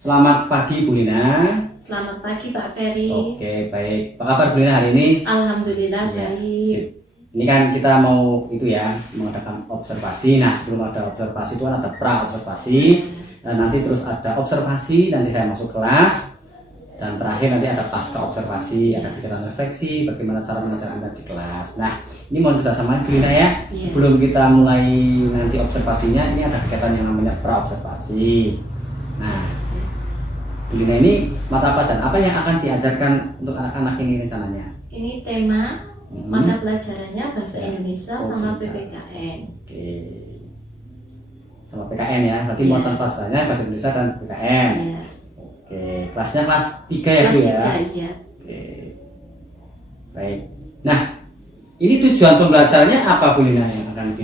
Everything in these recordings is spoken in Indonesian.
Selamat pagi Bu Lina. Selamat pagi Pak Ferry. Oke, baik. Apa kabar Bu Lina hari ini? Alhamdulillah Ya, baik. sip. Ini kan kita mau mengadakan observasi. Nah, sebelum ada observasi itu kan ada pra observasi. Dan nanti terus ada observasi, nanti saya masuk kelas. Dan terakhir nanti ada pasca observasi, ada kegiatan refleksi, bagaimana cara mengajar Anda di kelas. Nah, ini mohon kerjasama Bu Lina ya. Sebelum kita mulai nanti observasinya, ini ada kegiatan yang namanya pra observasi. Nah, Bu Lina ini mata pelajaran apa yang akan diajarkan untuk anak-anak ini rencananya? Ini tema mata pelajarannya bahasa Indonesia sama PPKN. Oke. Sama PKN ya, berarti muatan pelajarannya bahasa Indonesia dan PPKN. Iya. Oke, kelasnya kelas 3 ya Bu ya? Kelas 3, iya. Oke. Baik. Nah, ini tujuan pembelajarannya apa Bu Lina yang akan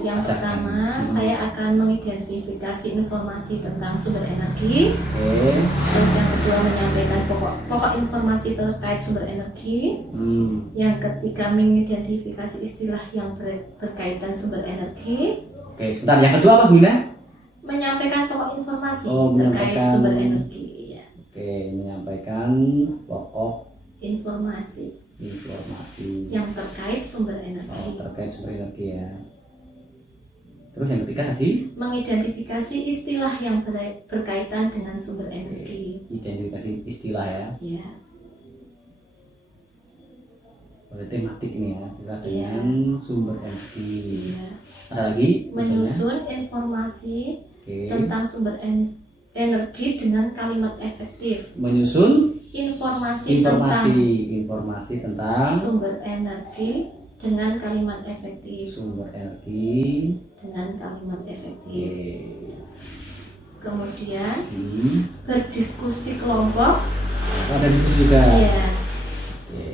Yang pertama, saya akan mengidentifikasi informasi tentang sumber energi. Oke. Terus yang kedua, menyampaikan pokok informasi terkait sumber energi. Yang ketiga, mengidentifikasi istilah yang berkaitan sumber energi. Oke, sebentar. Yang kedua apa Bu Lina? Menyampaikan pokok informasi terkait menyampaikan sumber energi. Ya. Oke, menyampaikan pokok informasi yang terkait sumber energi. Terkait sumber energi ya. Terus yang ketiga tadi mengidentifikasi istilah yang berkaitan dengan sumber energi. Identifikasi istilah ya. Iya. Berarti tematik ini ya, istilah dengan sumber energi. Iya. Ada lagi? Menyusun informasi tentang sumber energi dengan kalimat efektif. Menyusun informasi tentang sumber energi dengan kalimat efektif. Sumber energi dengan kalimat efektif. Oke. Kemudian berdiskusi kelompok. Ada diskusi juga. Iya. Oke.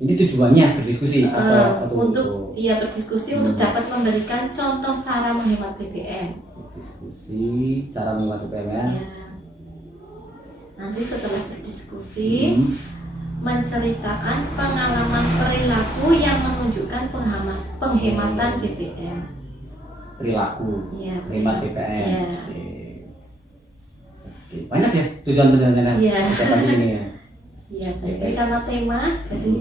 Ini tujuannya berdiskusi untuk berdiskusi untuk dapat memberikan contoh cara menghemat BBM. Berdiskusi cara menghemat BBM ya. Ya. Nanti setelah berdiskusi menceritakan pengalaman perilaku yang menunjukkan penghematan BBM. Perilaku. Ya, hemat BBM. Ya. Oke. Banyak ya tujuan penjelasannya. Ya. Ini ya. Iya, jadi karena tema jadi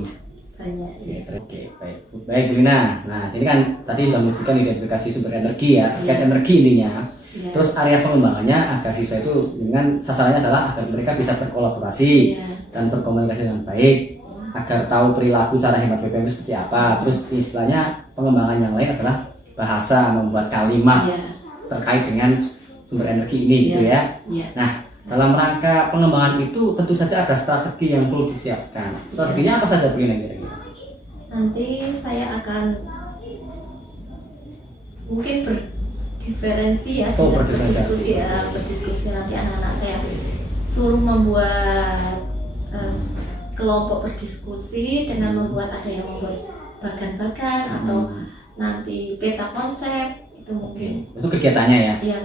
banyak ya. Oke, baik. Baik, Bu Lina. Nah, ini kan tadi sudah menyebutkan identifikasi sumber energi ya, terkait energi intinya. Ya. Terus area pengembangannya agar siswa itu dengan sasarannya adalah agar mereka bisa berkolaborasi dan berkomunikasi dengan baik, agar tahu perilaku cara hemat BBM itu seperti apa. Terus istilahnya pengembangan yang lain adalah bahasa, membuat kalimat terkait dengan sumber energi ini gitu ya. Nah, dalam rangka pengembangan itu tentu saja ada strategi yang perlu disiapkan. Strateginya apa saja Bu Lina kira-kira? Nanti saya akan mungkin berdifferensi ya, berdiskusi nanti anak-anak saya suruh membuat kelompok berdiskusi dengan membuat ada yang membuat bagan-bagan atau nanti peta konsep itu mungkin. Itu kegiatannya ya. Iya.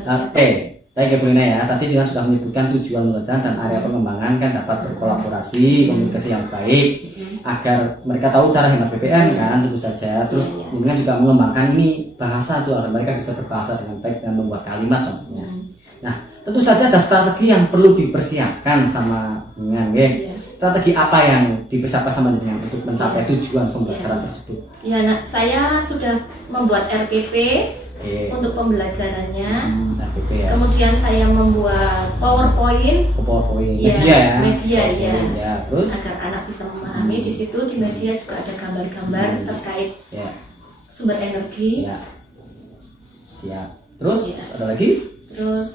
Baik Bu Lina ya, tadi juga sudah menyebutkan tujuan pembelajaran dan area pengembangan kan dapat berkolaborasi, komunikasi yang baik agar mereka tahu cara hemat BBM kan tentu saja. Terus kemudian juga mengembangkan ini bahasa tuh agar mereka bisa berbahasa dengan baik dan membuat kalimat contohnya. Nah, tentu saja ada strategi yang perlu dipersiapkan sama dengan strategi apa yang dipersiapkan sama dengan untuk mencapai tujuan pembelajaran tersebut. Ya, saya sudah membuat RPP untuk pembelajarannya. Kemudian saya membuat PowerPoint. Media ya. Terus agar anak bisa memahami. Di situ di media juga ada gambar-gambar terkait sumber energi. Ya. Siap. Terus ada lagi? Terus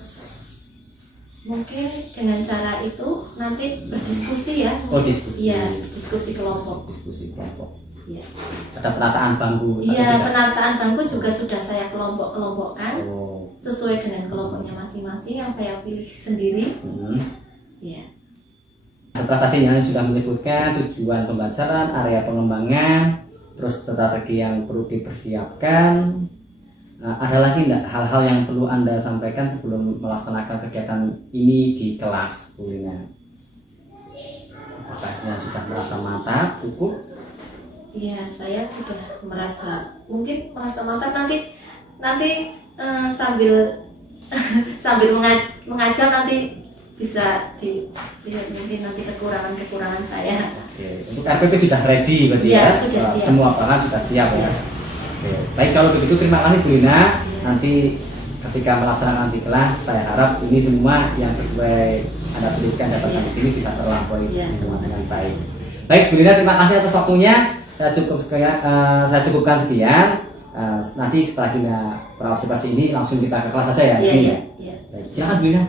mungkin dengan cara itu nanti berdiskusi ya. Diskusi. Iya, diskusi kelompok. Ya. Ada penataan bangku. Iya, penataan bangku juga sudah saya kelompok-kelompokkan sesuai dengan kelompoknya masing-masing yang saya pilih sendiri. Ya. Setelah tadi yang sudah menyebutkan tujuan pembelajaran, area pengembangan, terus strategi yang perlu dipersiapkan, ada lagi enggak hal-hal yang perlu Anda sampaikan sebelum melaksanakan kegiatan ini di kelas Bu Lina? Apakah sudah merasa mantap, cukup? Iya, saya sudah mungkin merasa mantap. Nanti sambil sambil mengajar nanti bisa dilihat mungkin nanti kekurangan saya. Oke, untuk RPP sudah ready berarti ya? Sudah siap. Semua bahan sudah siap ya. Oke, baik kalau begitu terima kasih Bu Lina. Nanti ketika melaksanakan di kelas, saya harap ini semua yang sesuai Anda tuliskan dapatkan di sini bisa terlampaui semua dengan baik. Baik Bu Lina, terima kasih atas waktunya. Saya cukupkan sekian. Nanti setelah kita observasi ini langsung kita ke kelas saja ya. Iya. Baik, silakan Bu Lina.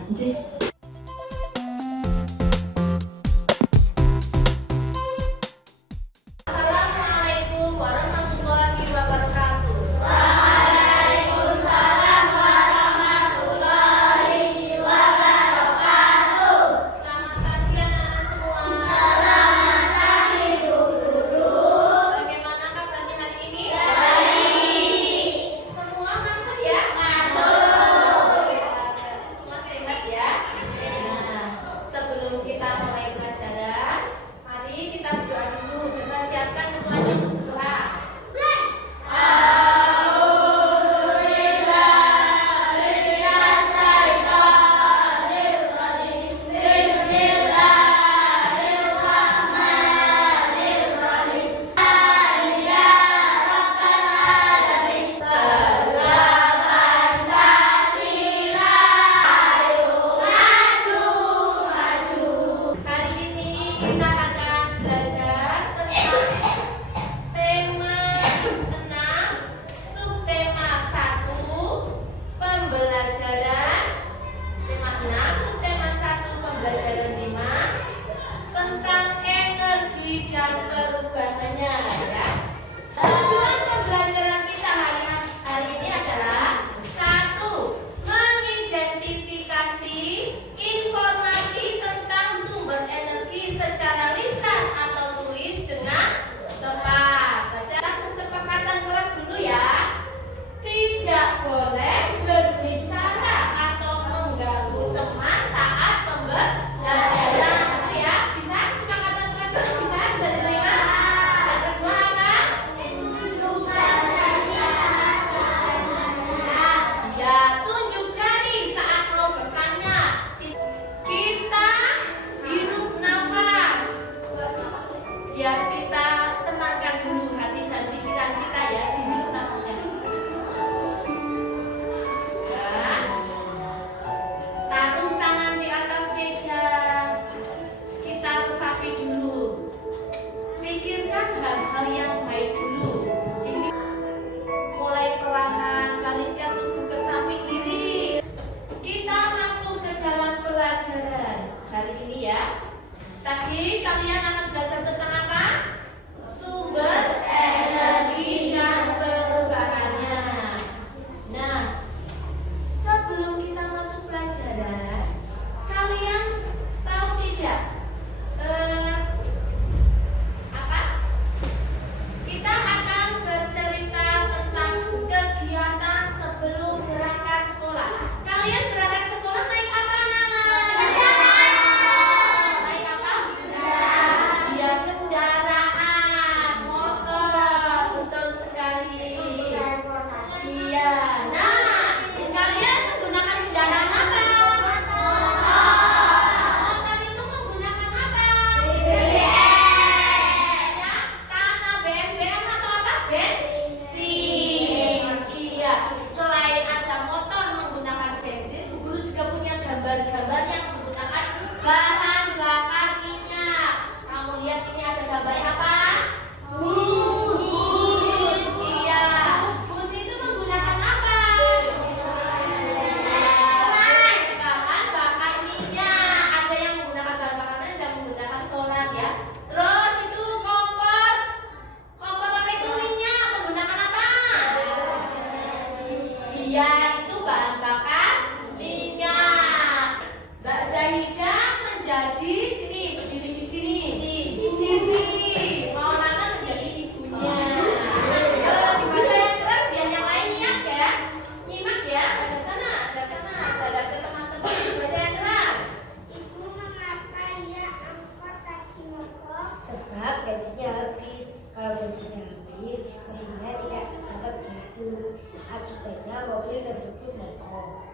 Akibatnya mobil tersebut mogok.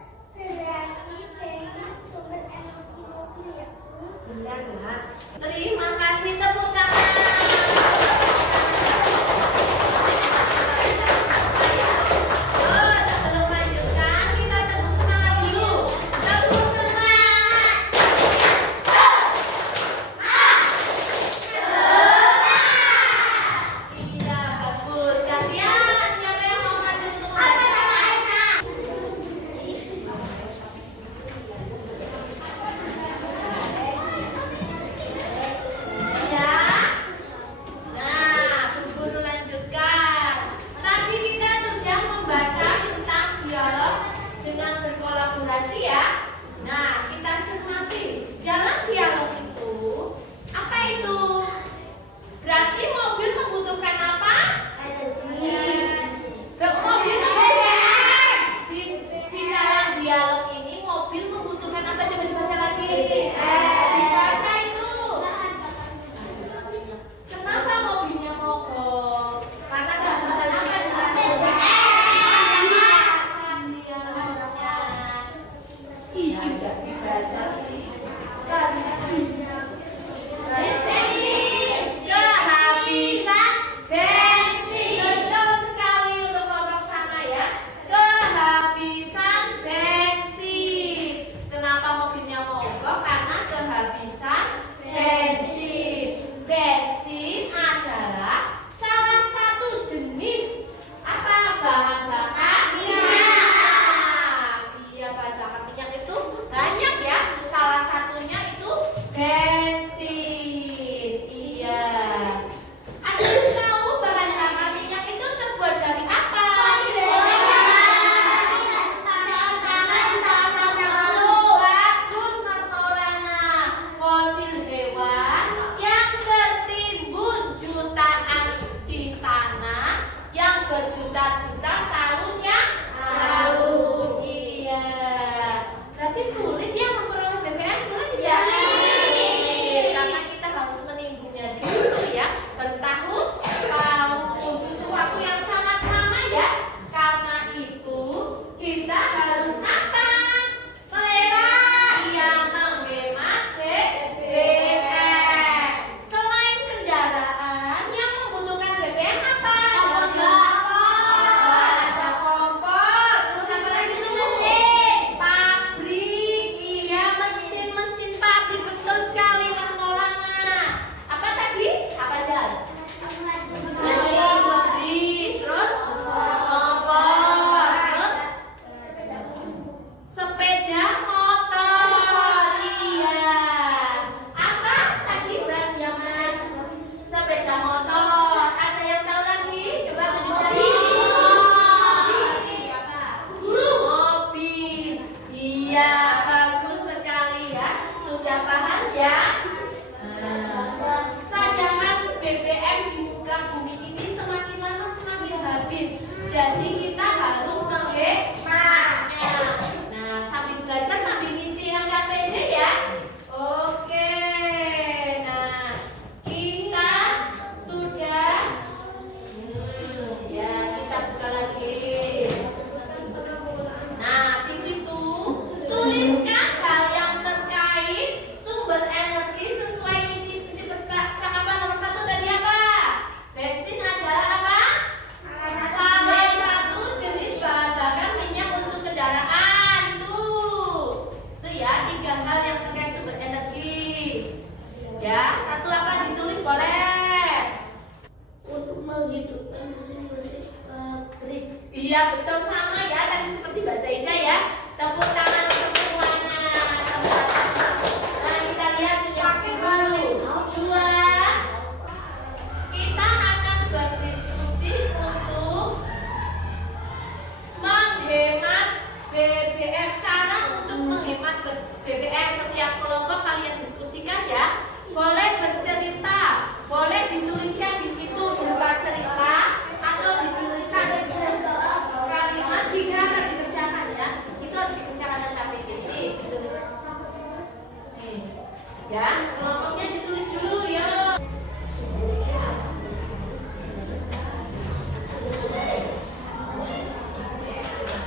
Terima kasih, tepuk tangan. Sebelum lanjutkan, kita tepuk semangat dulu. Tepuk semangat. Iya, bagus. Gantian, siapa yang mau maju untuk membaca? Ya. Nah, Bu Guru lanjutkan. Tadi kita sudah membaca tentang dialog dengan berkolaborasi ya. Nah, kita cermati. Dalam dialog itu, apa itu? Berarti mobil membutuhkan apa? Mobil di dalam dialog ini mobil membutuhkan apa? Coba dibaca lagi. Dibaca itu. Kenapa mobilnya mogok? Karena kehabisan apa di situ? Baca dialognya. Iya, nggak dibaca sih. Kehabisan bensin. Betul sekali untuk kelompok sana ya. Kehabisan bensin. Kenapa mobilnya mogok? Karena kehabisan bensin. Bensin adalah salah satu jenis apa? Bahan bakar minyak. Iya, bahan bakar minyak itu banyak ya. Salah satunya itu bensin. Iya. Ada yang tahu bahan bakar minyak itu terbuat dari apa? Bagus, Mas Maulana. Fosil hewan yang tertimbun jutaan di tanah yang berjuta-juta tahun yang lalu. Iya. Berarti sulit ya memperoleh BBM, sulit ya? Karena kita harus menimbunnya dulu ya, bertahun-tahun. Itu waktu yang sangat lama ya. Karena itu kita harus apa? Iya, menghemat BBM. Selain kendaraan yang membutuhkan BBM apa? Ada kompor. Terus apa lagi tuh? Pabrik. Iya, mesin pabrik. Betul sekali, Mas Maulana. Apa tadi? Apa Jal? Mesin pabrik. Terus kompor. Terus sepeda motor. Iya. Apa tadi yang Mas? Sepeda motor. Ada yang tahu lagi? Coba tunjuk jari. Mobil. Iya, bagus sekali ya. Sudah paham ya? Cadangan BBM di muka bumi ini semakin lama semakin habis. Jadi kita harus menghematnya. Nah, sambil belajar sambil ngisi yang nggak pede ya. Oke. Nah, kita sudah ya, kita buka lagi. Nah, di situ tuliskan hal yang terkait sumber energi sesuai isi percakapan nomor 1 tadi apa? Bensin adalah apa? Salah satu jenis bahan bakar minyak untuk kendaraan itu ya, 3 hal yang terkait sumber energi. Ya, satu apa ditulis boleh? Untuk menghidupkan mesin-mesin pabrik. Iya, betul sama ya, tadi seperti Mbak Zaida ya. Tepuk tangan untuk semuanya. Tepuk tangan. Nah, kita lihat yang kedua. Kita akan berdiskusi untuk menghemat BBM. Cara untuk menghemat BBM. Setiap kelompok kalian diskusikan ya. Boleh bercerita, boleh dituliskan di situ berupa cerita atau dituliskan kalimat jika akan dikerjakan ya. Itu harus dikerjakan dan KPD. Ditulis. Nih. Ya, kelompoknya ditulis dulu ya.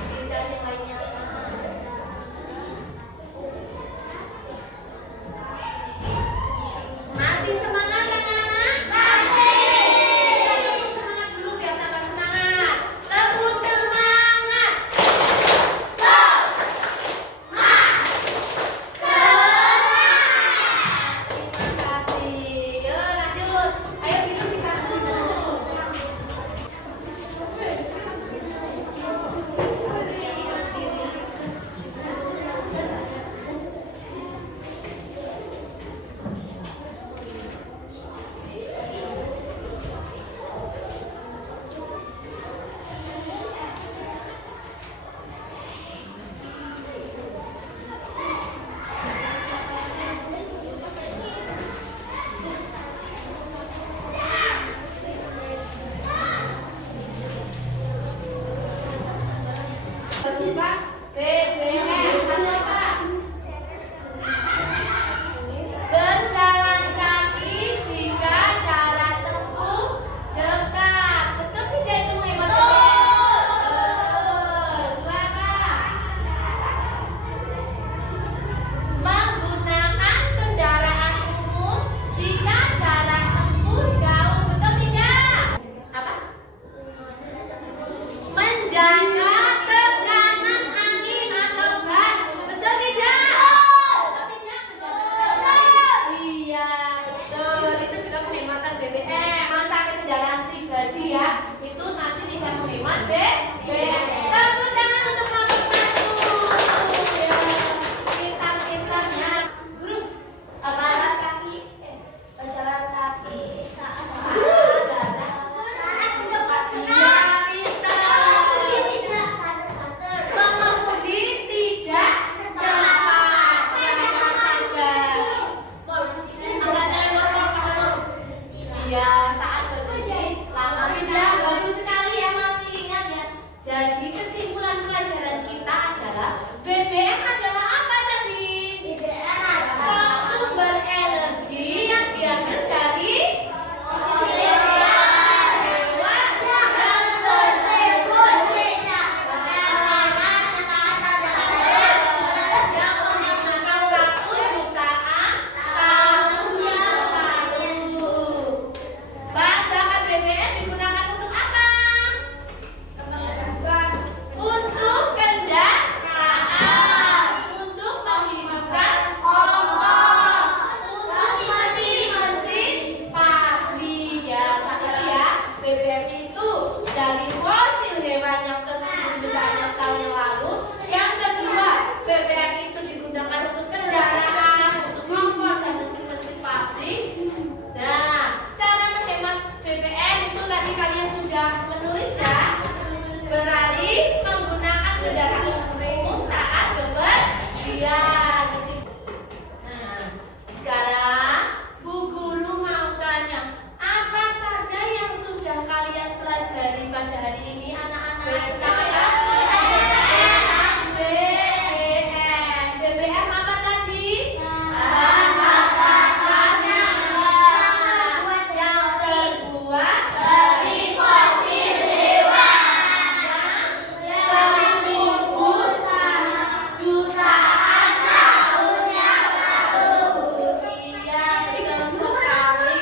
Beda yang lainnya. BBM satu Pak. Berjalan kaki jika jarak tempuh dekat. Betul tidak itu menghemat BBM? Dua Pak. Menggunakan kendaraan umum jika jarak tempuh jauh. Betul tidak? Apa? Menjaga tekanan angin atau ban. Betul tidak? Betul tidak? Iya, betul. Itu juga penghematan BBM. Kalau pakai kendaraan pribadi ya, itu nanti tidak menghemat BBM. Tepuk tangan untuk nomor 1. Ya, pintar-pintarnya. Guru, apa? Berjalan kaki saat Iya, pintar. Pengemudi tidak cepat. Jangan saja. Iya, saat berhenti lama sudah bagus sekali ya, masih ingat ya. Jadi kesimpulan pelajaran kita adalah BBM adalah apa tadi? Sumber energi yang diambil dari yang menggunakan waktu jutaan tahun yang lalu. Bahan bakar BBM digunakan untuk apa? Untuk kendaraan, untuk menghidupkan kompor, untuk mesin pabrik ya. Satu ya, BBM itu dari fosil hewan yang tertimbun jutaan tahun yang lalu. Yang kedua, BBM itu digunakan untuk kendaraan, untuk kompor dan mesin-mesin pabrik. Nah, cara menghemat BBM itu tadi kalian sudah menulis ya. Beralih menggunakan kendaraan umum saat bepergian. Nah, sekarang Bu Guru mau tanya, apa saja yang sudah kalian pelajari pada hari ini anak-anak? BBM. BBM apa tadi? Bahan bakar yang terbuat dari fosil hewan yang tertimbun jutaan tahun yang lalu. Iya, betul sekali.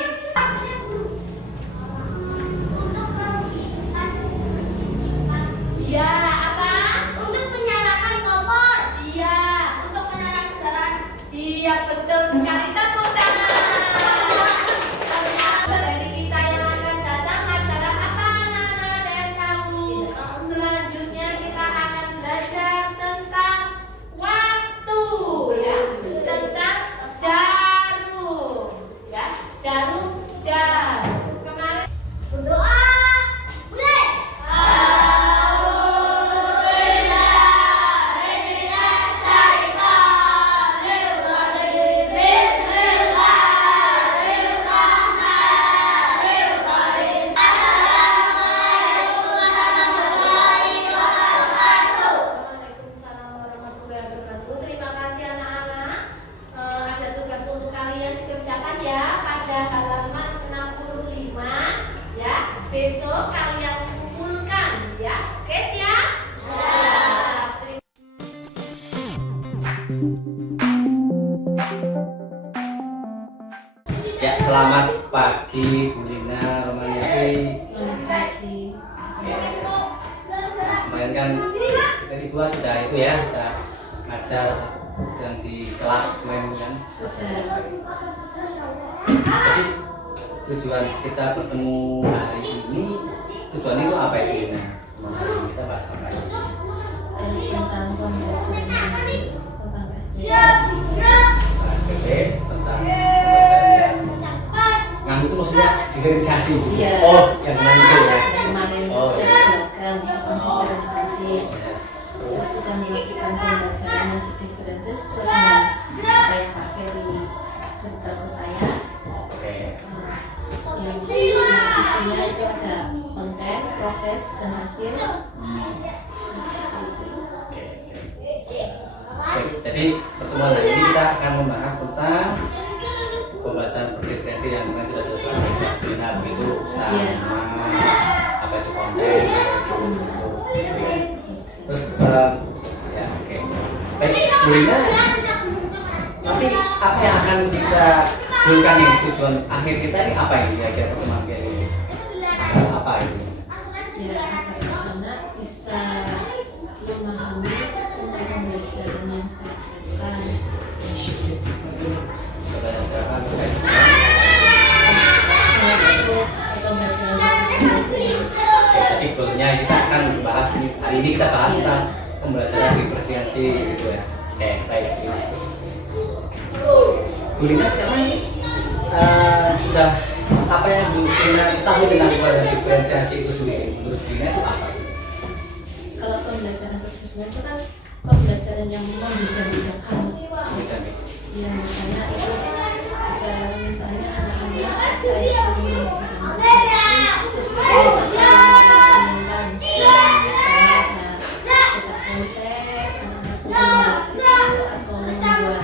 Iya, apa? untuk menyalakan kompor, Iya. untuk menyalakan kendaraan. Iya, betul sekali. Tepuk tangan. Dari kita yang akan datang adalah apa anak-anak, ada yang tahu? Selanjutnya kita akan belajar tentang waktu ya, tentang jarum ya, jarum jam. Kemarin Berdoa, mulai. Waalaikumsalam warahmatullahi wabarakatuh. Terima kasih anak-anak. Ada tugas untuk kalian dikerjakan ya pada halaman 65 ya. Besok kalian kumpulkan ya. Oke siap? Siap. Ya, selamat pagi Bu Lina, Romaniati. Selamat pagi. Kemarin kan dari Ibu sudah itu ya, sudah ngajar yang di kelas kemarin kan. Jadi tujuan kita bertemu hari ini, tujuan itu apa itu Lina? Hari ini kita bahas apa ini? Tentang pembelajaran Bahas PP tentang pembelajaran nganggu itu maksudnya diferensiasi. Iya. Oh, yang nganggu itu ya. kemarin Oh, sudah iya. dijelaskan tentang diferensiasi. Kita sudah melakukan pembelajaran yang diferensiasi sesuai dengan apa yang Pak Ferry beritahu saya. Oke. Yang isinya itu ada konten, proses, dan hasil. Oke. Jadi pertemuan hari ini kita akan membahas tentang pembelajaran berdiferensiasi yang sudah jelaskan disipliner begitu sama apa itu konten, terus ya oke. Baik, Bu Lina, nanti apa yang akan kita dulukan nih, tujuan akhir kita ini apa ini kira-kira pertemuan kali ini? Apa ini? Ya, agar anak bisa memahami tentang pembelajaran yang saya lakukan. Jadi goalnya kita akan bahas ini hari ini kita bahas tentang pembelajaran diferensiasi gitu ya. Oke, baik. Bu Lina sekarang sudah apa yang Bu Lina ketahui tentang pembelajaran diferensiasi itu sendiri? Menurut Bu Lina itu apa? Kalau pembelajaran tersebut itu kan pembelajaran yang membeda-bedakan. Ya, misalnya itu misalnya anak-anak saya suruh mengerjakan sesuai dengan yang inginkan. Misalnya ada konsep, anak-anak suruh membuat atau membuat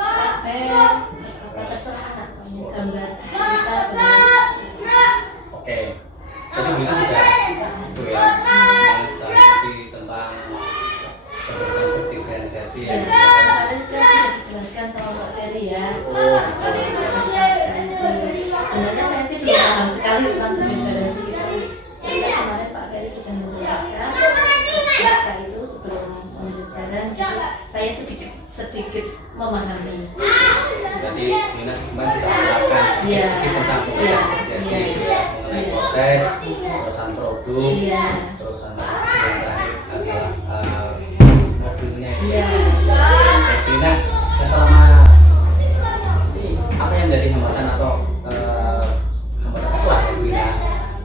papel, apa terserah anak gambar kita Oke, jadi Bu Lina sudah itu ya mengerti tentang pembelajaran diferensiasi ya. Kemarin kan sudah dijelaskan sama Mbak Ferry ya. Sebenarnya saya sih sudah paham sekali tentang diferensiasi itu. Karena kemarin Pak Ferry sudah menjelaskan. Ketika itu sebelum pembelajaran, jadi saya sedikit memahami. Jadi Lina kemarin kita menerapkan sedikit tentang pembelajaran diferensiasi ya, mengenai proses, terusan produk, terusan yang terakhir adalah modulnya. Lina, selama apa yang dari hambatan atau hambatan apa yang Lina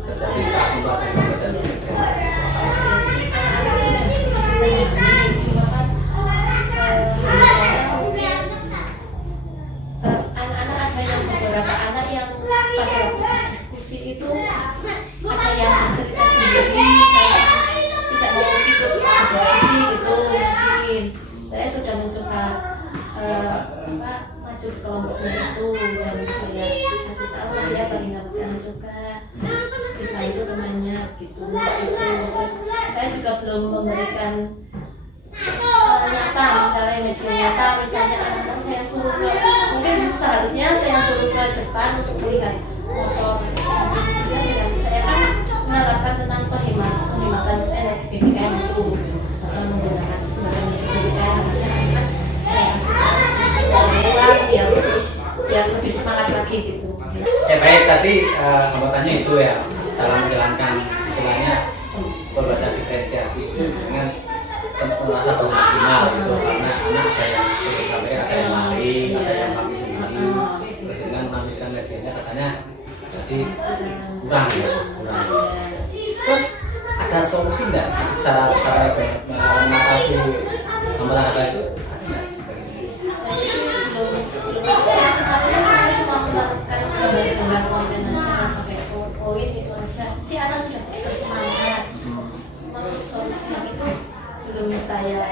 terjadi saat membelajaran pembelajaran diferensiasi itu apa? Cuma kan anak-anak ada yang beberapa anak yang pada waktu diskusi itu ada yang cerita sendiri, tidak mau ikut diskusi gitu. Mungkin saya sudah mencoba maju ke kelompoknya itu, dan saya kasih tahu ya peringatkan coba dibantu temannya gitu. Terus saya juga belum memberikan nyata, misalnya media nyata, misalnya anak-anak saya suruh ke, mungkin seharusnya saya suruh ke depan untuk melihat motor. Kemudian saya kan menerapkan tentang penghematan energi BBM itu, menggunakan sumber energi BBM. Harusnya anak-anak saya kasih tahu biar lebih semangat lagi gitu. Baik, tadi hambatannya itu ya dalam menjalankan istilahnya pembelajaran diferensiasi itu dengan merasa belum maksimal gitu, karena anak ada yang suruh sampai, ada yang lari, ada yang kami sendiri, terus dengan menampilkan medianya katanya jadi kurang ya, kurang. Terus ada solusi nggak cara mengatasi hambatan apa itu? Saya cuma melakukan gambar konten aja, pakai PowerPoint itu aja. Si anak sudah bersemangat. Menurut solusi yang itu belum saya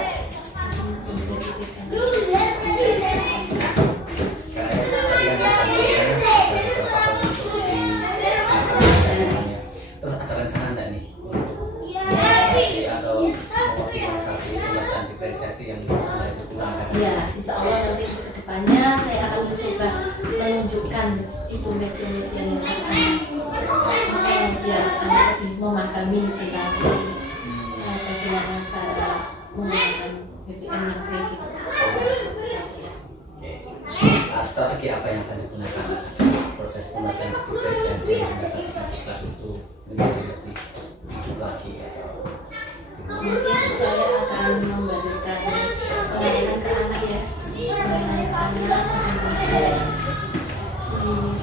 terus ada rencana enggak nih atau mengoptimalisasi pembelajaran diferensiasi yang digunakan? Ya, insya Allah nanti ke depannya saya akan mencoba menunjukkan itu media-media yang akan biar anak lebih memahami tentang bagaimana cara menggunakan BBM yang baik itu. Strategi apa yang akan digunakan proses pembelajaran diferensiasi yang berdasarkan kelas itu menjadi lebih hidup lagi atau mungkin saya akan memberikan pelajaran ke anak ya, anak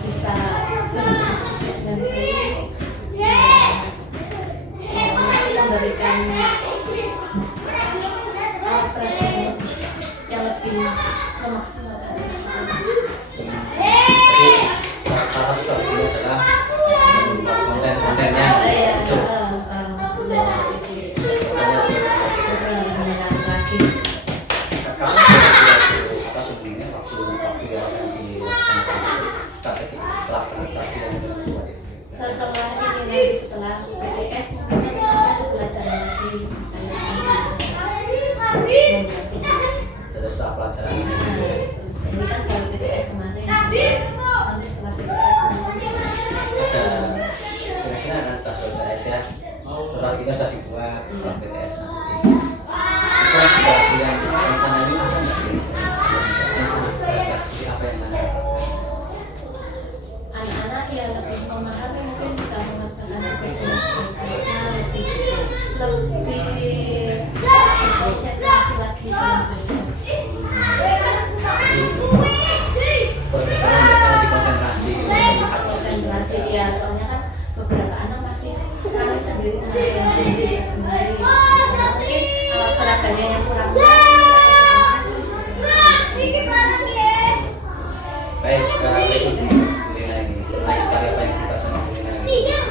bisa berdiskusi dengan baik, memberikan strategi yang lebih memaksimalkan. jadi salah satu strateginya adalah membuat konten-kontennya itu. Maksudnya seperti itu. Jadi setelah pelajaran ini Ini kan baru PTS kemarin. Nanti setelah PTS ada kira-kira ada sudah PTS ya. Surat kita sudah dibuat surat PTS nanti. Itu hasil yang rencana ini akan seperti apa yang mana? anak-anak yang lebih memahami mungkin bisa mengerjakan tugas dengan sebaik-baiknya, lebih konsentrasi lagi dalam Profesornya mereka lebih konsentrasi. konsentrasi ya, soalnya kan beberapa anak masih kali sendiri sendiri. Mungkin alat peragamnya yang kurang Baik, baik sekali apa yang kita sama Kulina ini. Nah,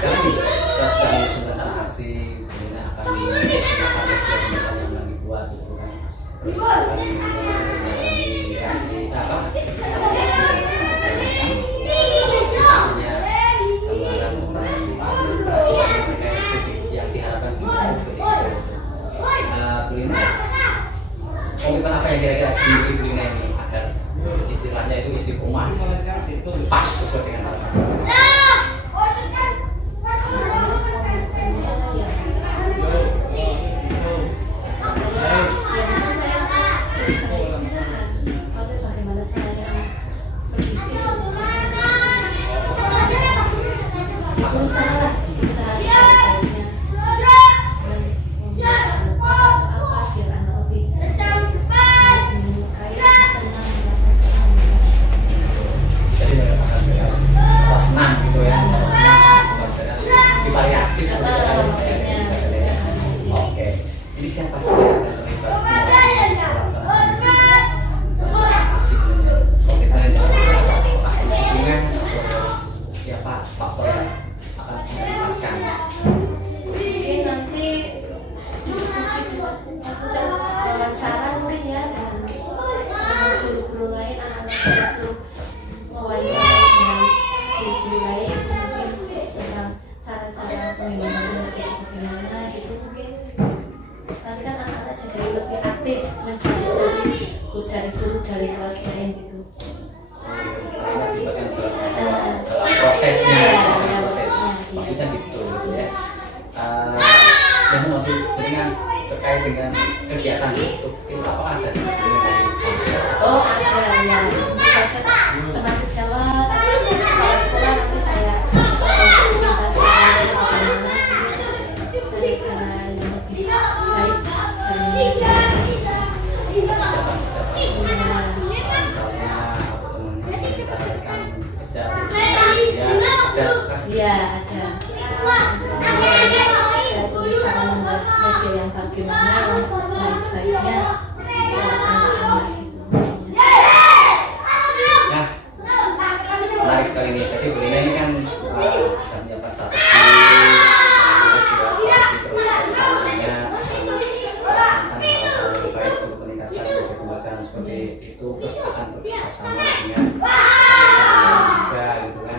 sekarang nih, kita sedang sudah aksi Kulina akan melakukan kegiatan yang lagi buat gitu kan. Terus akan menjalani aksi apa? Punya gambaran mengenai operasi yang diharapkan seperti itu. Kulina, komitmen apa yang kira-kira dimiliki Kulina ini agar istilahnya itu istiqomah pas sesuai dengan harapan. Jadi mereka akan senang gitu ya, lebih variatif. Oke, ini siapa saja yang terlibat pelaksanaan aksi ini? Kalau kita pasti hubungan atau siapa faktor yang akan melibatkan? Mungkin nanti diskusi maksudnya wawancara mungkin ya dengan guru-guru lain, anak-anak saya suruh mewawancara dengan guru-guru lain mungkin tentang cara-cara pengembangan bagaimana gitu mungkin nanti kan anak-anak jadi lebih aktif mencari dari guru dari kelas lain gitu. Melibatkan dalam prosesnya, maksudnya gitu ya. Dan waktu dengan terkait dengan kegiatan itu apa ada Oh ada ya, bisa termasuk Jawa. Kalau sekolah nanti saya minta saya bagaimana jadi cara yang lebih baik dan ya ada. Saya sendiri cara membuat media yang bagaimana yang sebaik-baiknya anak-anak gitu. Nah, menarik sekali nih. Jadi Kulina ini kan sudah menjabat strategi, terus selanjutnya melaksanakan hal-hal yang baik untuk meningkatkan pembelajaran seperti itu, terus akan bekerjasama dengan juga gitu kan.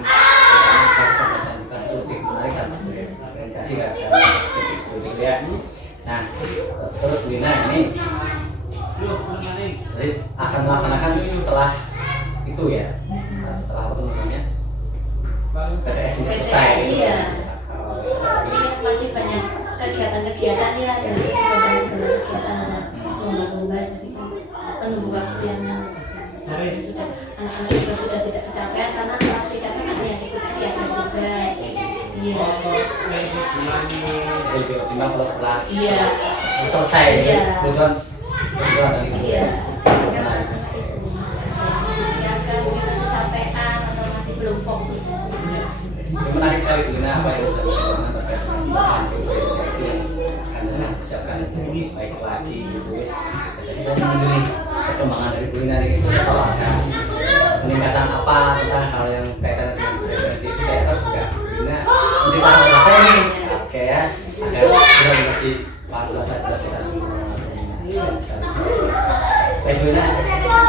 Kita itu lebih menarik dan organisasi kan seperti itu gitu ya. Nah, terus Kulina ini jadi akan melaksanakan setelah itu ya, setelah apa namanya PTS ini selesai gitu. Iya. Ini masih banyak kegiatan-kegiatan ya, dan juga masih banyak kegiatan lomba-lomba, jadi menunggu waktu yang sudah anak-anak juga sudah tidak kecapean karena pastikan kan ada yang ikut siaga juga. Iya. Jadi lebih optimal kalau setelah Iya. selesai Iya. kebutuhan dari itu. Iya. Siaga mungkin kecapean atau masih belum fokus. Menarik sekali Kulina apa yang sudah dilakukan terkait dengan informasi yang akan disiapkan lebih baik lagi gitu ya. Jadi saya menunggu nih perkembangan dari Kulina ini setelah ada peningkatan apa tentang hal yang kaitan dengan presensi itu saya harap juga Kulina menceritakan kepada saya nih. Oke ya, agar bisa menjadi pelajar kita semua. Baik Kulina,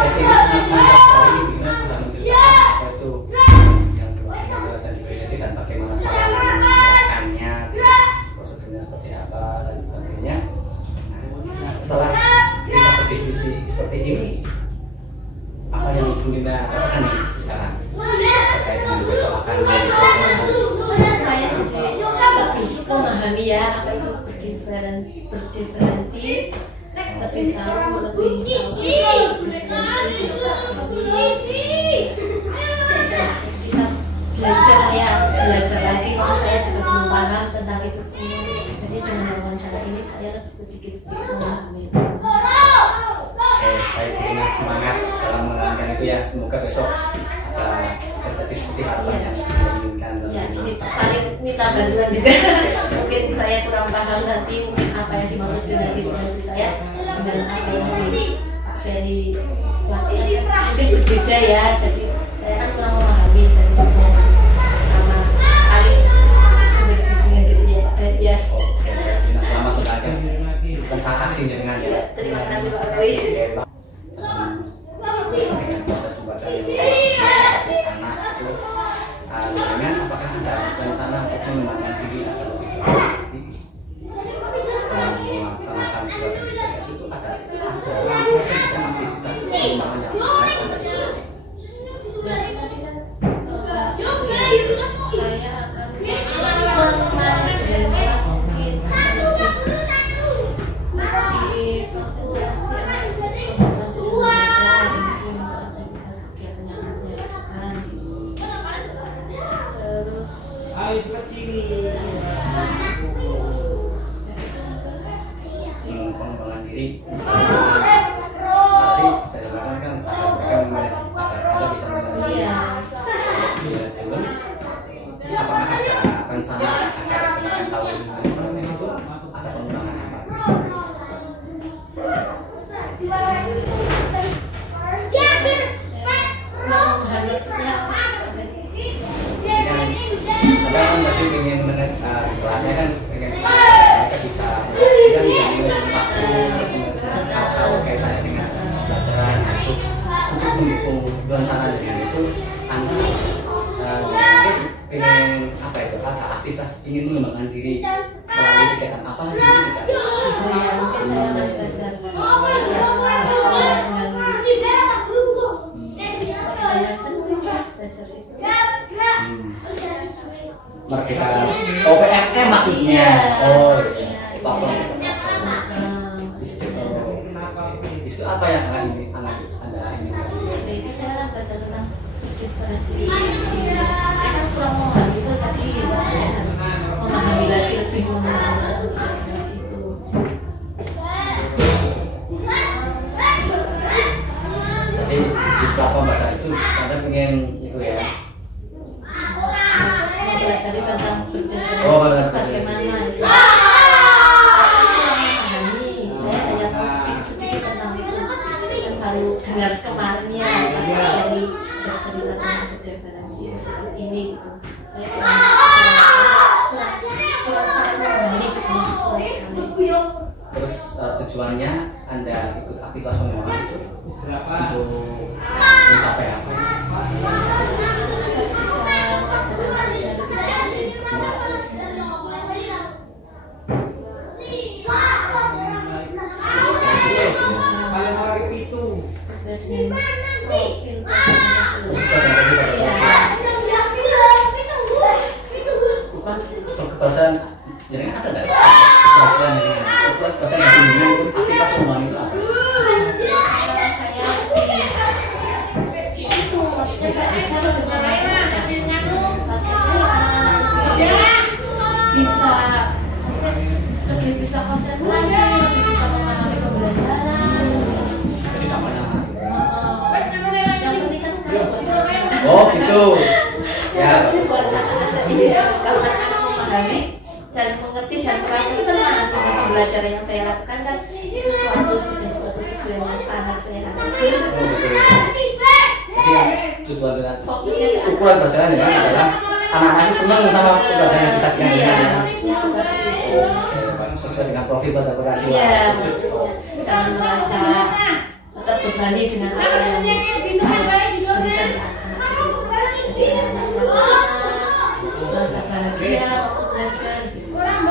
sesi ini sangat mantap sekali. Kulina telah menceritakan apa itu yang telah belajar di PSSI dan bagaimana cara mengerjakannya, prosedurnya seperti apa dan sebagainya. Nah, diskusi seperti ini, apa yang Bu Linda rasakan nih sekarang terkait dengan besok akan Saya jadi lebih memahami ya apa itu berdiferensi, lebih tahu kita belajar lagi karena saya juga belum paham tentang itu semua. Jadi dengan wawancara ini saya lebih sedikit memahami. Oke, baik Bu Linda, semangat dalam menjalankan itu ya. Semoga besok terjadi seperti apa yang diinginkan. Ya, ini saling minta bantuan juga. Mungkin saya kurang paham nanti apa yang dimaksud dengan diferensi saya dengan apa yang Pak Ferry lakukan. Mungkin berbeda ya. Jadi saya kan kurang memahami. Jadi sama saling dengan gitu ya. Ya. Oke, Linda, selamat untuk akhir rencana aksinya dengan ya. Terima kasih Pak Roy. Proses pembacaan yang anak itu dengan apakah ada rencana untuk mengembangkan diri agar lebih baik melaksanakan pembacaan itu ada aktivitas pengembangan yang ada itu. Saya akan mengajari kelas mungkin di konsentrasi belajar mungkin untuk aktivitas kegiatan yang akan saya lakukan. Terus pengembangan diri nanti saya sarankan kan mereka memanage Anda bisa memanage iya. manajemen. Apakah ada rencana agar dengan tahun manajemen itu ada pengembangan apa? Harusnya Kan tadi ingin kelasnya kan pengen mereka bisa manajemen waktu kaitannya dengan pelajaran untuk mendukung rencana dari itu Anda mungkin pengen apa itu aktivitas ingin mengembangkan diri melalui kegiatan apa gitu tidak? ya mungkin saya akan belajar belajar itu. Merdeka OPMM maksudnya. Oh iya. Platform. Itu apa yang Anda inginkan? Jadi saya akan belajar tentang diferensi. Saya kan kurang memahami itu tadi, saya harus memahami lagi lebih mengenai diferensi itu. Jadi di platform bahasa itu Anda pengen itu ya? Mempelajari tentang berdiferensi. Oh, Bagaimana itu? Saya kurang memahami. Saya hanya tahu sedikit tentang itu. Yang baru dengar kemarinnya pas dari bercerita tentang berdiferensi itu seperti ini gitu. Saya kurang saya memahami sekali. Terus tujuannya Anda ikut aktivitas pengembangan itu untuk mencapai apa? Kebasan jadi ada nggak? Kebasan ini, kebasan bahasa Indonesia itu aktivitas pengembangan itu apa? Bisa lebih bisa konsentrasi, lebih bisa memahami pembelajaran. Jadi namanya apa? Yang penting kan sekarang Oh gitu. Ya. buat anak-anak ini kalau anak-anak memahami dan mengerti dan merasa senang dengan pembelajaran yang saya lakukan kan itu suatu tujuan yang sangat saya harapkan. Oh gitu. Jadi yang tujuan dengan ukuran pelajaran ya adalah anak-anak itu senang sama pelajaran yang disajikan. Iya, maksudnya seperti itu. Sesuai dengan profil pelajaran operasi. Iya, maksudnya jangan merasa terbebani dengan apa yang saya berikan ke anak-anak. Jadi anak-anak merasa bahagia untuk belajar. Tapi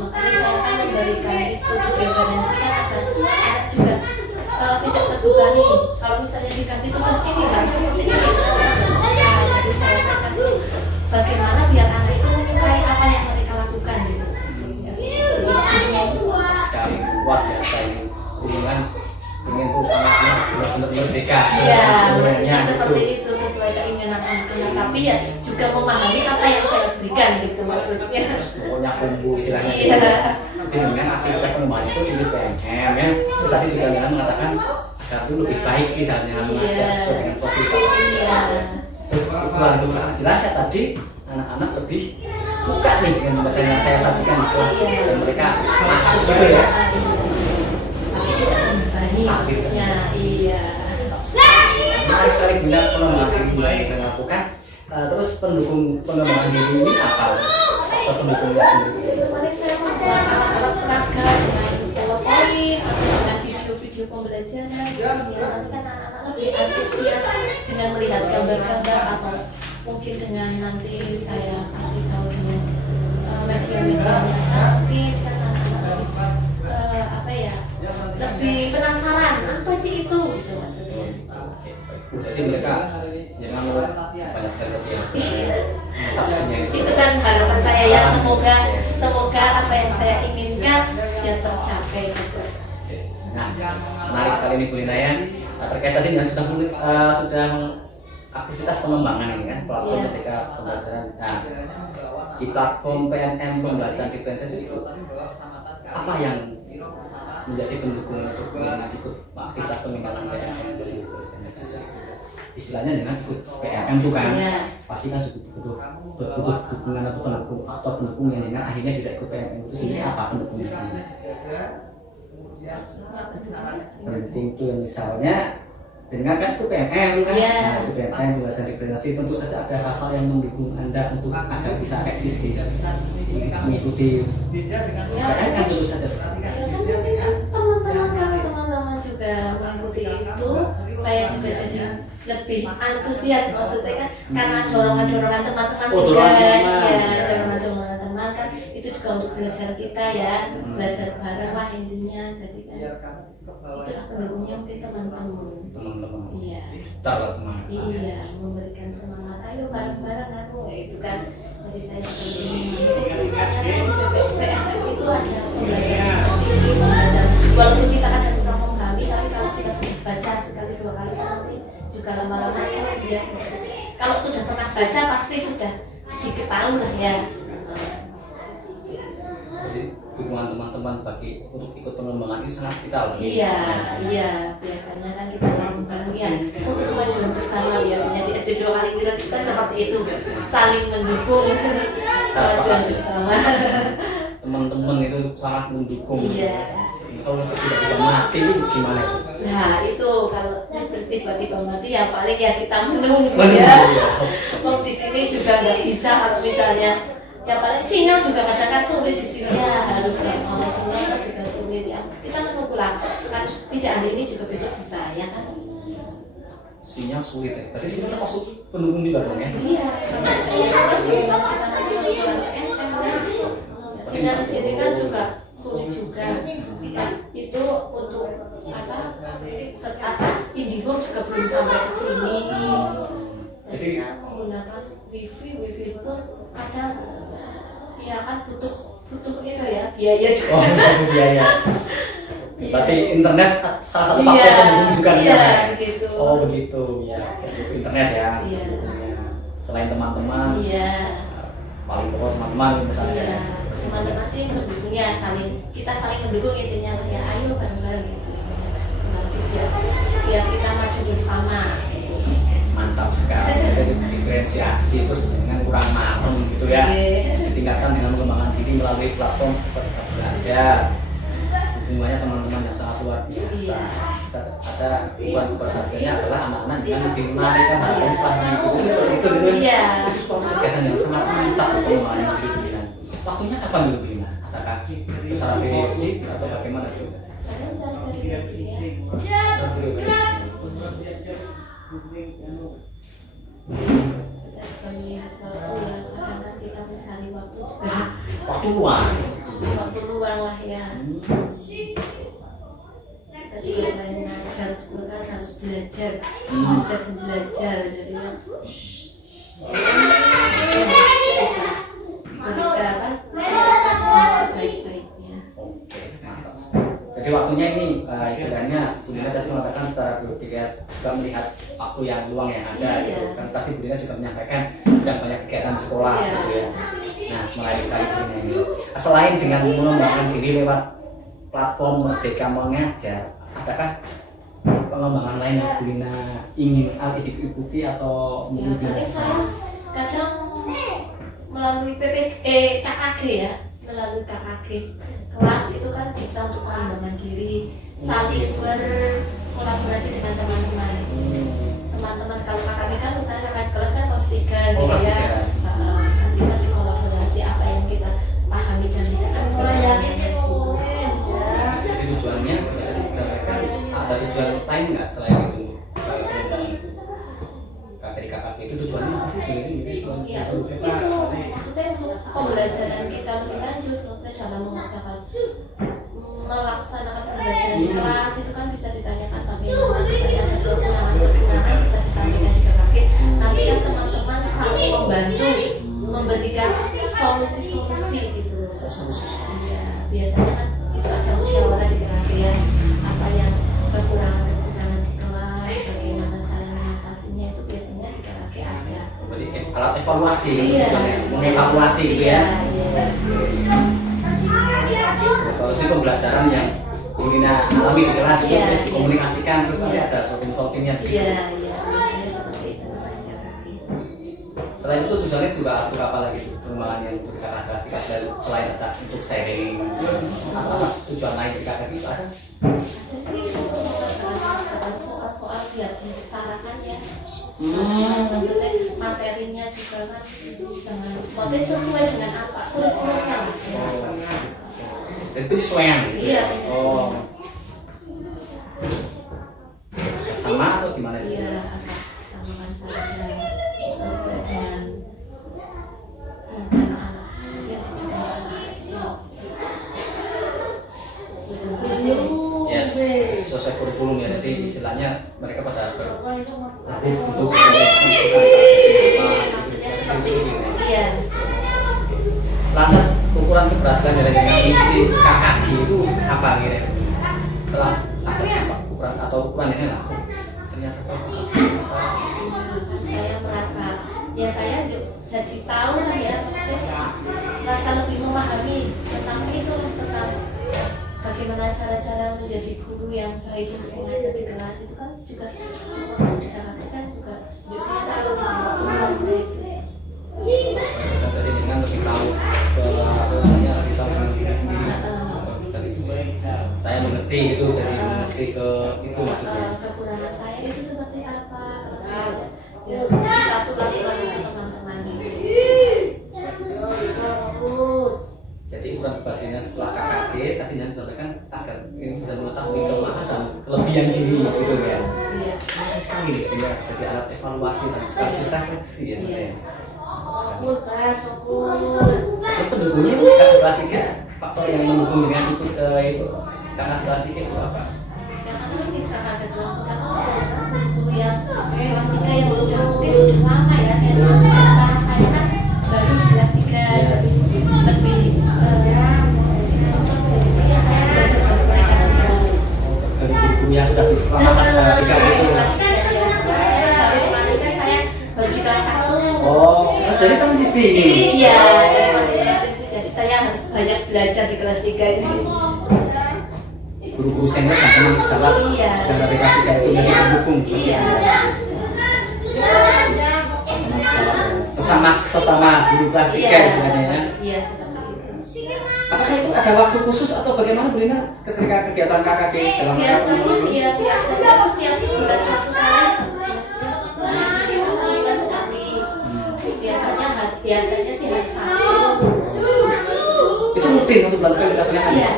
saya akan memberikan itu diferensikan agar anak juga berani. Kalau misalnya dikasih tugas ini harus seperti ini, jadi saya kasih bagaimana biar anak itu menyukai apa yang mereka lakukan gitu. Sekali kuat ya saya dengan ingin tuh anaknya benar-benar merdeka. Iya, sebenarnya seperti itu sesuai keinginan anak-anak. Tapi ya juga memahami apa yang saya berikan gitu maksudnya. Pokoknya kumbu istilahnya. Iya. Jadi dengan aktivitas pengembangan itu ini PNM ya. Terus tadi juga jangan mengatakan satu lebih baik tidaknya mengajar sesuai dengan profil. Iya. Terus ukuran itu hasilnya tadi anak-anak lebih suka nih dengan membaca yang saya sajikan itu dan mereka masuk gitu ya. Tapi tidak membebani maksudnya. Iya. Menarik sekali benar pengembangan diri yang kita lakukan. Terus pendukung pengembangan diri ini apa? Atau pendukungnya sendiri? Kemarin saya membuat alat-alat peraga dengan PowerPoint atau dengan video-video pembelajaran. Ya, nanti kan anak-anak lebih antusias dengan melihat gambar-gambar atau mungkin dengan nanti saya kasih tahu dengan media-media yang aktif kan anak-anak apa ya lebih penasaran apa sih itu gitu maksudnya. Jadi mereka jangan banyak sekali lagi Itu kan harapan saya ya, semoga apa yang saya inginkan ya tercapai gitu. Nah, menarik sekali nih Bu Lina ya. Terkait tadi dengan sudah aktivitas pengembangan ini kan platform ketika pembelajaran. Nah, di platform PNM pembelajaran diferensiasi itu apa yang menjadi pendukung untuk ikut aktivitas pengembangan PNM dari diferensiasi? Istilahnya dengan ikut PNM itu kan pasti kan cukup butuh dukungan atau pendukung faktor pendukung yang dengan akhirnya bisa ikut PNM itu sendiri apa pendukungnya? Pendukung itu yang misalnya dengan kan itu PNM kan, nah itu PNM belajar diferensiasi tentu saja ada hal-hal yang mendukung Anda untuk agar bisa eksis di mengikuti PNM tentu saja. Teman-teman juga mengikuti itu, saya juga jadi lebih antusias maksudnya kan karena dorongan-dorongan teman-teman juga, ya dorongan-dorongan teman kan itu juga untuk belajar kita ya, belajar bareng lah intinya, jadi kan itu pendukungnya mungkin teman-teman. Iya. Taruh semangat. Iya, memberikan semangat. Ayo bareng-bareng aku itu kan. Jadi saya juga ingin ternyata di PPM itu ada pembelajaran seperti ini, belajar. Walaupun kita kadang kurang memahami, tapi kalau kita sudah baca sekali dua kali nanti juga lama-lama ya biasa. Kalau sudah pernah baca pasti sudah sedikit tahu lah ya. Jadi dukungan teman-teman bagi untuk ikut pengembangan itu sangat vital. Iya, biasanya kan kita bareng-bareng ya untuk kemajuan bersama biasanya di SD Dua Kaliwiran itu kan seperti itu, saling mendukung kemajuan bersama. Teman-teman itu sangat mendukung. Iya. Kalau tidak mati itu gimana? Nah itu kalau listrik tiba-tiba mati ya paling ya kita menunggu ya. Oh di sini juga nggak bisa kalau misalnya ya paling sinyal juga kadang-kadang sulit di sini ya harusnya sinyal juga sulit ya kita menunggu lah kan tidak hari ini juga besok bisa ya kan sinyal sulit ya berarti sinyal termasuk pendukung juga dong ya iya sinyal di sini kan juga sulit juga ya, itu untuk apa IndiHome juga belum sampai ke sini jadi kita menggunakan wifi pun kadang ya kan butuh itu ya biaya juga. Oh butuh biaya. Berarti internet salah satu faktor pendukung juga begitu. Oh begitu ya butuh internet ya. Iya. Selain teman-teman. Iya. Paling pokok teman-teman misalnya. Iya. Teman-teman sih mendukungnya kita saling mendukung intinya ya ayo bareng-bareng gitu. Nanti biar kita maju bersama. Mantap sekali. Jadi diferensiasi terus dengan kurang marem gitu ya. Ditingkatkan dengan pengembangan diri melalui platform Merdeka Belajar. Jumlahnya teman-teman yang sangat luar biasa. Ada bukan keberhasilannya adalah anak-anak yang lebih menarik kan harapan setelah mengikuti seperti itu gitu. Itu suatu kegiatan yang sangat mantap pengembangan diri pilihan. Waktunya kapan dulu Bina? Apakah secara periode atau bagaimana dulu? Secara periode Ya. kita juga melihat waktu ya kadang kita mencari waktu juga Waktu luang. waktu luang lah ya kita juga selain ngajar juga kan belajar jadinya sebaik-baiknya. Jadi waktunya ini istilahnya Bu Lina tadi mengatakan secara dilihat juga melihat waktu yang luang yang ada gitu. Kan tadi Bu Lina juga menyampaikan sedang banyak kegiatan di sekolah gitu ya. Nah, menarik sekali Bu Lina ini. Selain dengan mengembangkan diri lewat platform Merdeka Mengajar, adakah pengembangan lain yang Bu Lina ingin ikuti atau mungkin saya kadang melalui KKG ya, melalui KKG kelas itu kan bisa untuk pengembangan diri, saling berkolaborasi dengan teman-teman. Kalau KKG kan misalnya kakak kelas kan kelas 3 gitu ya, nanti kan kolaborasi apa yang kita pahami dan tidak kan bisa dari situ. Jadi tujuannya tadi disampaikan ada tujuan lain nggak selain itu? Dari KKG itu tujuannya apa sih? Ya, itu maksudnya untuk pembelajaran kita lebih lanjut, maksudnya dalam melaksanakan pembelajaran di kelas itu kan bisa ditanyakan bagaimana misalnya ada kekurangan bisa disampaikan di KKG. Nanti kan teman-teman saling membantu memberikan solusi-solusi gitu. Ya, biasanya kan itu ada musyawarah di KKG ya, apa yang kekurangan di kelas, bagaimana cara mengatasinya itu biasanya di KKG ada. Berarti alat evaluasi, Iya. mengevaluasi gitu ya. Iya. Evaluasi pembelajaran yang Bu Lina alami di kelas itu Iya, terus iya. dikomunikasikan terus nanti Iya. ada problem solvingnya. Iya, biasanya seperti itu di KKG. Selain itu tujuannya juga untuk apa lagi pengembangan yang untuk kakak kelas 3 dan selain ada untuk sharing apa tujuan lain di kakak itu ada? Ada sih mengerjakan soal-soal biar disetarakan ya. Maksudnya materinya juga kan jangan motif sesuai dengan apa kurikulumnya lah ya. Dan itu penyesuaian gitu. Iya, Oh. Sama atau gimana itu? Iya, samakan saja sesuai dengan anak-anak yang Yes, sesuai kurikulum ya. Jadi istilahnya mereka pada untuk maksudnya seperti itu. Iya. lantas ukuran keberhasilan dari mengikuti KKG itu apa kira-kira? Setelah apa ukuran atau ukuran ini lah ternyata Saya merasa ya saya jadi tahu lah ya, maksudnya merasa lebih memahami tentang itu, tentang bagaimana cara-cara menjadi guru yang baik untuk mengajar di kelas itu kan juga waktu di KKG kan juga saya tahu ukuran saya itu. bisa jadi dengan lebih tahu keahliannya lebih tahu dengan diri sendiri. Jadi saya mengerti itu jadi mengerti ke itu maksudnya. Kekurangan saya itu seperti apa, ya kita tular-tular dengan teman-teman gitu. Jadi ukuran keberhasilan setelah KKG tadi yang disampaikan agar ini bisa mengetahui kelemahan dan kelebihan diri gitu ya. Iya. Menarik sekali nih ya, jadi alat evaluasi dan sekaligus refleksi ya. Iya. Terus pendukungnya kakak kelas 3 faktor yang mendukung dengan ikut itu kakak kelas 3 itu apa? Karena kita ada kelas 3 kan guru yang kelas 3 yang sudah mungkin sudah lama ya, saya tahu sementara saya kan baru di kelas 3 jadi lebih ya saya belajar dari mereka semua. Dari guru yang sudah di kelas 3 gitu. Kelas 3 ya, saya baru kemarin kan saya baru di kelas 1. Oh, jadi transisi ini. Iya, jadi masih transisi, jadi saya harus banyak belajar di kelas 3 ini. Guru-guru senior kan sama salah Iya. dan dari kelas 3 itu menjadi pendukung. Iya. Sesama guru kelas 3 istilahnya ya. Iya, seperti itu. Apakah itu ada waktu khusus atau bagaimana Bu Lina ketika kegiatan KKG dalam Biasanya ya biasanya setiap bulan 1 kali. Biasanya sih hari Sabtu. itu rutin 1 bulan sekali dilaksanakan? Iya.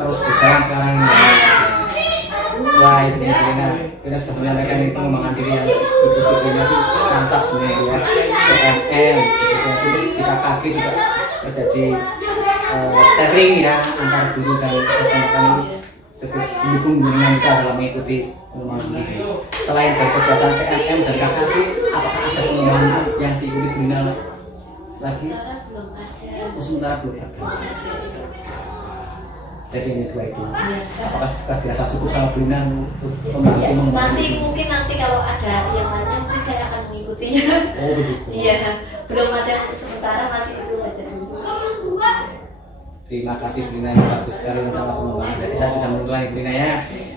Terus berjalan sekarang ini. Wah itu ya Lina sudah menyampaikan ini pengembangan diri yang betul-betulnya itu mantap sebenarnya ya. PNL, terus di KKG juga terjadi sharing ya antar guru dan rekan-rekan pendukung dengan kita dalam mengikuti pengembangan ini. Selain dari kegiatan PNM dan KKD, apakah ada pengembangan yang diikuti Brina lagi? Belum ada. Sementara belum ada. Jadi ini dua itu. Apakah sudah dirasa cukup sama Brina untuk membantu? Nanti kalau ada yang lainnya mungkin saya akan mengikutinya. Oh begitu. Iya, belum ada untuk sementara, masih itu aja dulu. Terima kasih Brina, yang bagus sekali tentang pengembangan. Jadi saya bisa menilai Brina ya,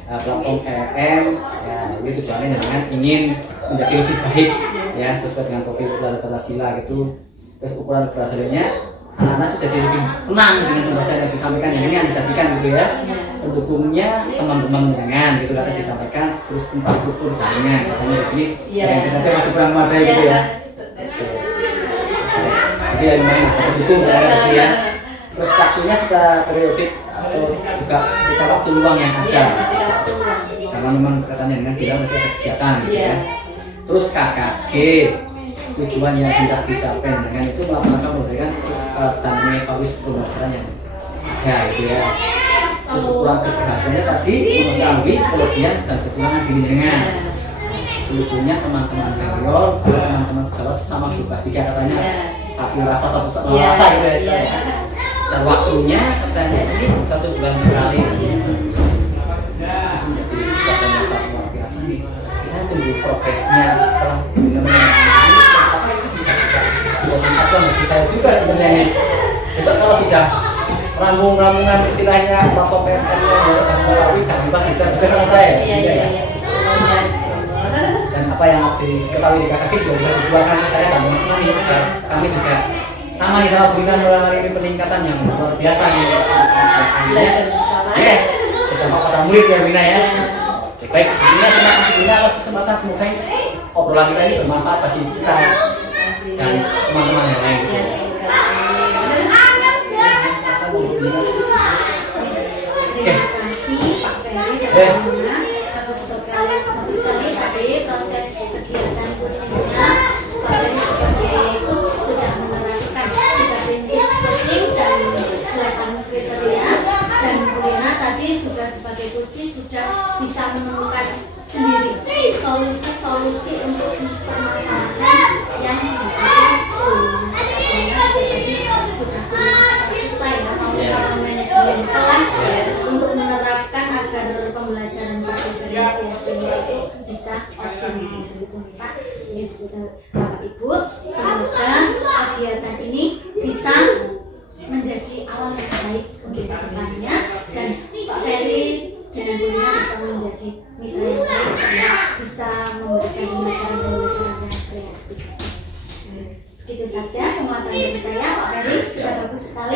platform PLM ya ini tujuannya dengan ingin menjadi lebih baik ya sesuai dengan profil Pancasila gitu. Terus ukuran keberhasilannya anak-anak itu jadi lebih senang dengan pembelajaran yang disampaikan yang ini yang disajikan gitu ya. Pendukungnya teman-teman dengan gitu kata disampaikan, terus infrastruktur jaringan katanya di sini yang kita masih kurang memadai gitu ya. Jadi ya lumayan ada pendukung ya. Terus waktunya secara periodik atau juga kita waktu luang yang ada. Karena memang katanya dengan tidak ada kegiatan gitu ya. Terus KKG tujuan yang tidak dicapai dengan itu melaksanakan memberikan dan mengevaluasi pembelajaran yang ada gitu ya. Terus ukuran keberhasilannya tadi mengetahui kelebihan dan kekurangan diri dengan pendukungnya teman-teman senior, teman-teman sejawat sama juga tiga katanya satu rasa gitu ya. Dan waktunya katanya ini 1 bulan sekali. Jadi katanya sangat luar biasa nih. Saya tunggu progresnya setelah benar-benar apa itu bisa juga buat acuan bagi saya juga sebenarnya nih. Besok kalau sudah rampung-rampungan istilahnya platform PNM yang sudah melalui jangan lupa bisa juga sama saya. Iya. Dan apa yang diketahui di KKG juga bisa dijualkan ke saya dan teman-teman ini kami juga sama nih sama Brina mengalami peningkatan yang luar biasa nih. Belajar bersama. Yes, kita mau para murid ya Brina ya. Oke, baik, Brina terima kasih Brina atas kesempatan, semoga obrolan kita ini bermanfaat bagi kita dan teman-teman yang lain. Terima kasih Pak Ferry dan Brina. Bagus sekali tadi proses kegiatan coachingnya. Pak Ferry sebagai coach sudah menerapkan 3 prinsip coaching dan 8 kriteria, dan Brina tadi juga sebagai coach sudah bisa menemukan sendiri solusi untuk permasalahan yang dihadapi. Brina sudah punya cita-cita ya mau manajemen kelas untuk menerapkan agar pembelajaran berdiferensiasinya itu bisa optimal. Pak, Bapak Ibu, semoga kegiatan ini bisa menjadi awal yang baik untuk kedepannya dan Pak Ferry dengan Bu Lina bisa menjadi mitra yang baik sehingga bisa memberikan pembelajaran yang kreatif. Begitu saja penguatan dari saya, Pak Ferry sudah bagus sekali.